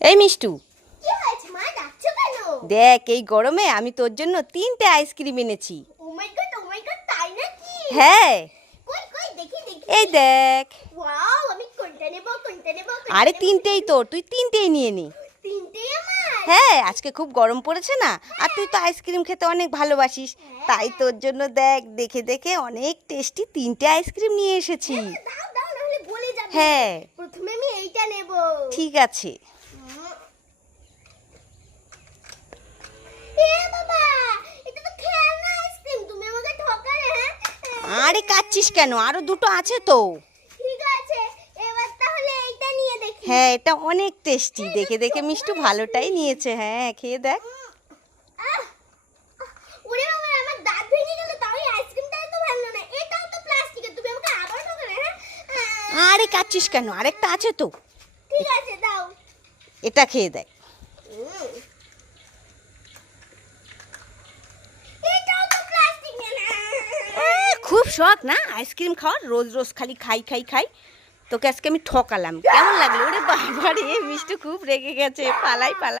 এই মিষ্টু, কি হয়েছে মা, ডাকছো কেন? দেখ এই গরমে আমি তোর জন্য 3টে আইসক্রিম এনেছি। ও মাই গড, ও মাই গড, তাই নাকি? হ্যাঁ, কই কই দেখি দেখি। এই দেখ। ওয়াও, আমি কোনটা নেব কোনটা নেব? আরে 3টেই তোর, তুই 3টেই নিয়ে নে। তিনটেই আমার? হ্যাঁ, আজকে খুব গরম পড়েছে না, আর তুই তো আইসক্রিম খেতে অনেক ভালোবাসিস, তাই তোর জন্য দেখ দেখে দেখে অনেক টেস্টি 3টে আইসক্রিম নিয়ে এসেছি। দাও দাও, না হলে গলে যাবে। হ্যাঁ প্রথমে আমি এইটা নেব। ঠিক আছে। এ বাবা, এটা তো খেলনা আইসক্রিম, তুমি আমাকে ঠকালে। হ্যাঁ আরে কাচ্ছিস কেন, আরো 2টো আছে তো। ঠিক আছে, এবার তাহলে এইটা নিয়ে দেখি। হ্যাঁ, এটা অনেক টেস্টি, দেখে দেখে মিষ্টু ভালোটাই নিয়েছে। হ্যাঁ, খেয়ে দেখ। আহ, ওরে বাবা, আমার দাঁত ভেঙে গেল, তাও এই আইসক্রিমটা এত ভালো না। এটাও তো প্লাস্টিকের, তুমি আমাকে আবার ঠকালে। হ্যাঁ আরে কাচ্ছিস কেন, আরেকটা আছে তো, ঠিক আছে, দাও। এটা খেয়ে দেখ। উম, এটাও তো প্লাস্টিক না। খুব শখ না আইসক্রিম খাওয়ার, রোজ রোজ খালি খাই খাই খাই। তোকে আজকে আমি ঠকালাম, কেমন লাগলো? ওরে বাবা রে, মিষ্টি খুব রেগে গেছে, পালাই পালাই।